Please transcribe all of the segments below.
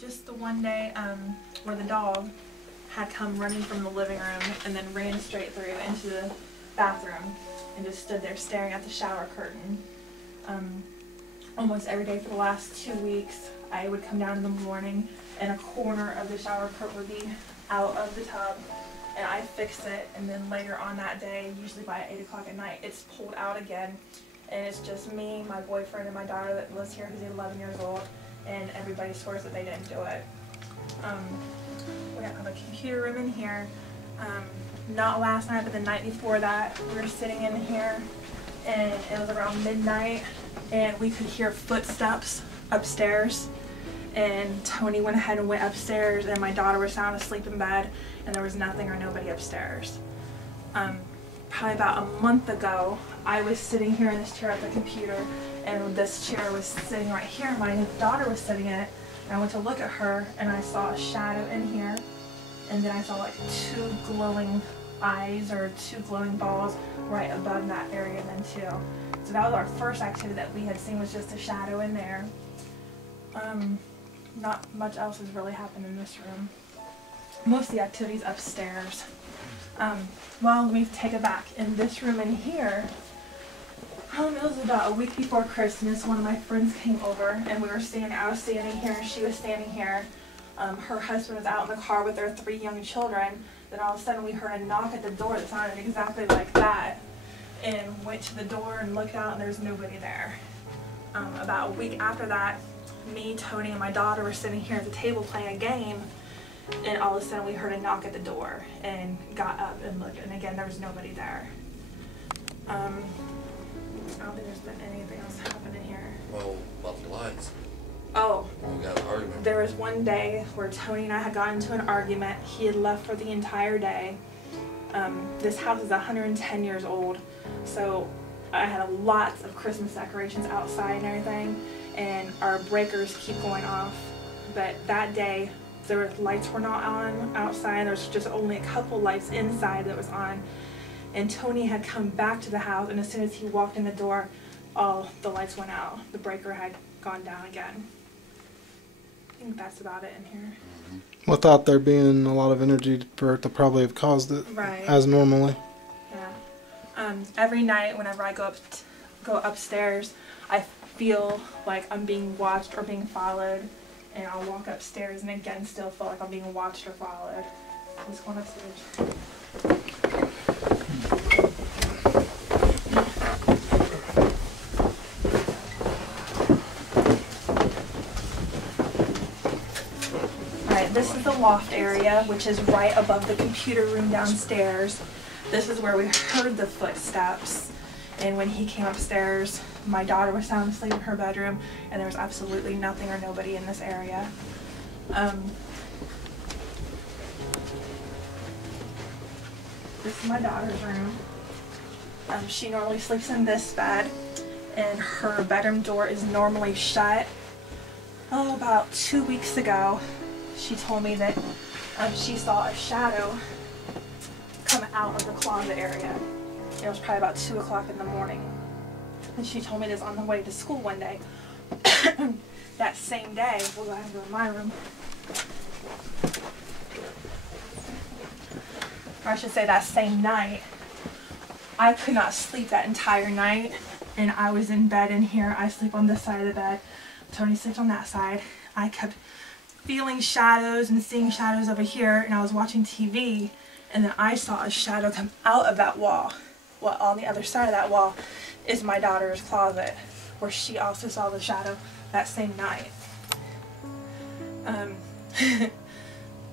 Just the one day where the dog had come running from the living room and then ran straight through into the bathroom and just stood there staring at the shower curtain. Almost every day for the last 2 weeks, I would come down in the morning and a corner of the shower curtain would be out of the tub, and I fix it, and then later on that day, usually by 8 o'clock at night, it's pulled out again, and it's just me, my boyfriend, and my daughter that lives here, who's 11 years old, and everybody swears that they didn't do it. We have a computer room in here. Not last night, but the night before that, we were sitting in here, and it was around midnight, and we could hear footsteps upstairs. And Tony went ahead and went upstairs, and my daughter was sound asleep in bed, and there was nothing or nobody upstairs. Probably about a month ago, I was sitting here in this chair at the computer, and this chair was sitting right here. My daughter was sitting in it, and I went to look at her, and I saw a shadow in here, and then I saw like 2 glowing eyes or 2 glowing balls right above that area then too. So that was our first activity that we had seen, was just a shadow in there. Not much else has really happened in this room. Most of the activities upstairs. Well, let me take it back. In this room in here, it was about a week before Christmas. One of my friends came over, and I was standing here, and she was standing here. Her husband was out in the car with their 3 young children. Then all of a sudden we heard a knock at the door that sounded exactly like that, and went to the door and looked out, and there's nobody there. About a week after that, me, Tony, and my daughter were sitting here at the table playing a game, and all of a sudden we heard a knock at the door and got up and looked, and again there was nobody there. I don't think there's been anything else happen in here. Well, about the lights. Oh, we got an argument. There was one day where Tony and I had gotten into an argument. He had left for the entire day. This house is 110 years old, so I had lots of Christmas decorations outside and everything, and our breakers keep going off. But that day, the lights were not on outside. There was just only a couple lights inside that was on. And Tony had come back to the house, and as soon as he walked in the door, all the lights went out. The breaker had gone down again. I think that's about it in here. Without there being a lot of energy for it to probably have caused it, right, as normally. Yeah. Every night whenever I go upstairs, I feel like I'm being watched or being followed, and I'll walk upstairs and again still feel like I'm being watched or followed. Let's go upstairs. This is the loft area, which is right above the computer room downstairs. This is where we heard the footsteps, and when he came upstairs, my daughter was sound asleep in her bedroom, and there was absolutely nothing or nobody in this area. This is my daughter's room. She normally sleeps in this bed, and her bedroom door is normally shut. About 2 weeks ago, she told me that she saw a shadow come out of the closet area. It was probably about 2 o'clock in the morning. And she told me this on the way to school one day. That same day, we'll go ahead and go in my room. Or I should say that same night, I could not sleep that entire night, and I was in bed in here. I sleep on this side of the bed. Tony sleeps on that side. I kept feeling shadows and seeing shadows over here, and I was watching TV, and then I saw a shadow come out of that wall. Well, on the other side of that wall is my daughter's closet, where she also saw the shadow that same night.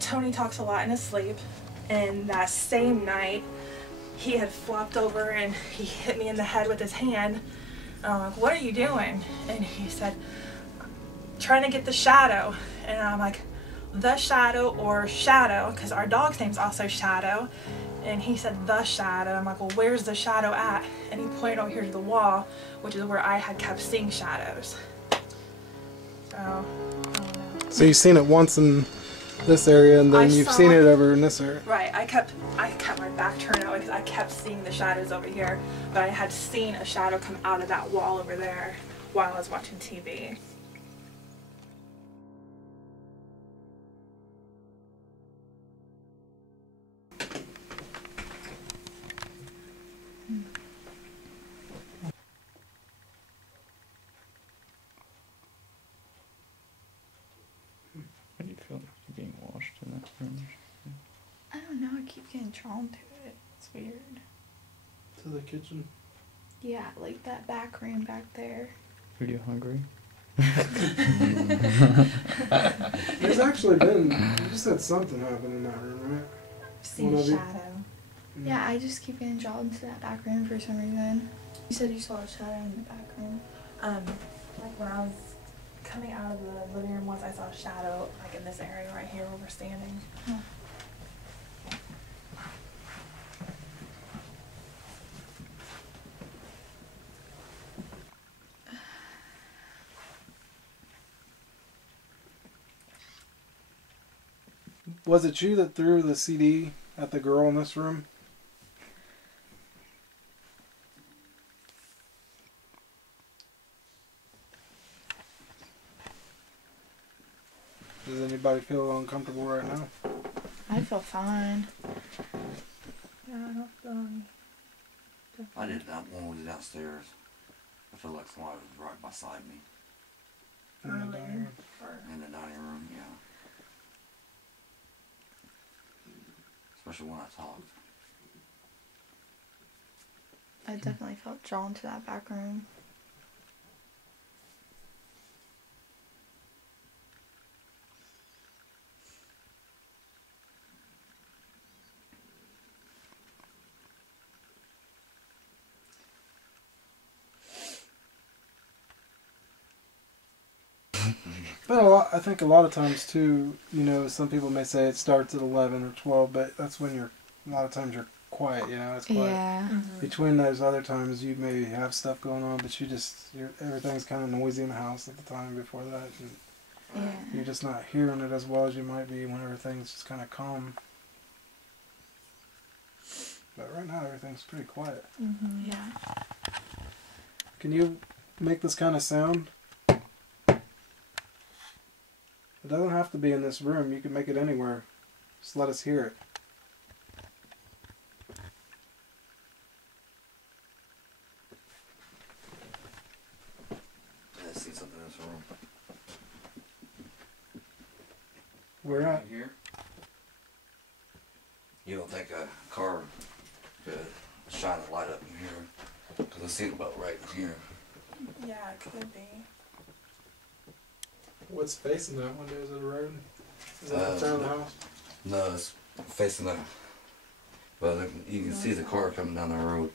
Tony talks a lot in his sleep, and that same night he had flopped over and he hit me in the head with his hand. And I'm like, "What are you doing?" And he said, "Trying to get the shadow." And I'm like, "The shadow or Shadow?" Because our dog's name's also Shadow. And he said, "The shadow." I'm like, "Well, where's the shadow at?" And he pointed over here to the wall, which is where I had kept seeing shadows. So, I don't know. So you've seen it once in this area, and then you've seen it over in this area. Right. I kept my back turned out because I kept seeing the shadows over here, but I had seen a shadow come out of that wall over there while I was watching TV. I don't know, I keep getting drawn to it. It's weird. To the kitchen. Yeah, like that back room back there. Are you hungry? There's actually been, you just had something happen in that room, right? I've seen a shadow. Mm. Yeah, I just keep getting drawn to that back room for some reason. You said you saw a shadow in the back room. Like when I was coming out of the living room once, I saw a shadow like in this area right here where we're standing. Huh. Was it you that threw the CD at the girl in this room? Does anybody feel uncomfortable right now? I feel fine. Yeah, I don't feel any. I did that one was downstairs. I feel like somebody was right beside me. In the dining room? In the dining room, yeah. Especially when I talked. I definitely felt drawn to that back room. But I think a lot of times too, you know, some people may say it starts at 11 or 12, but that's when a lot of times you're quiet, you know, it's quiet. Yeah. Mm-hmm. Between those other times you maybe have stuff going on, but everything's kind of noisy in the house at the time before that. And Yeah. you're just not hearing it as well as you might be when everything's just kind of calm. But right now everything's pretty quiet. Mm-hmm. Yeah. Can you make this kind of sound? It doesn't have to be in this room. You can make it anywhere. Just let us hear it. I see something in this room. Where at? Here. You don't think a car could shine a light up in here? Because I see it about right in here. Yeah, it could be. What's facing that window? Is it a road? Is that the front of the house? No, it's facing the. But you can see the car coming down the road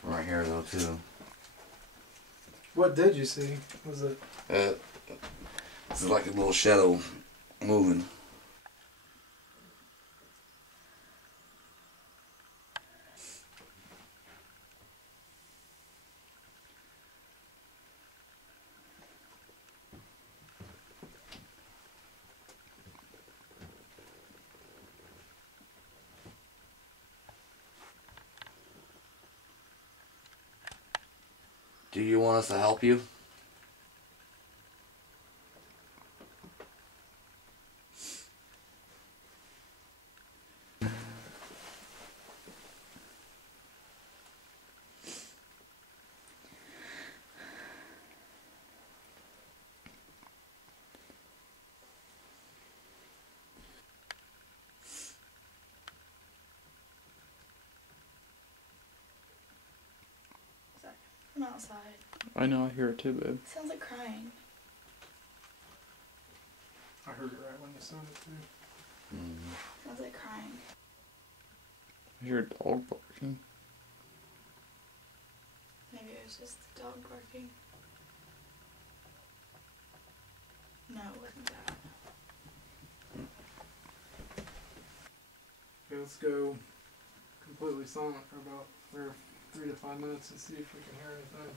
from right here though too. What did you see? Was it? It's like a little shadow moving. Do you want us to help you? Sorry. I'm outside. I know, I hear it too, babe. Sounds like crying. I heard it right when you said it too. Sounds like crying. I hear a dog barking. Maybe it was just the dog barking. No, it wasn't that. Okay, let's go completely silent for about 3 to 5 minutes and see if we can hear anything.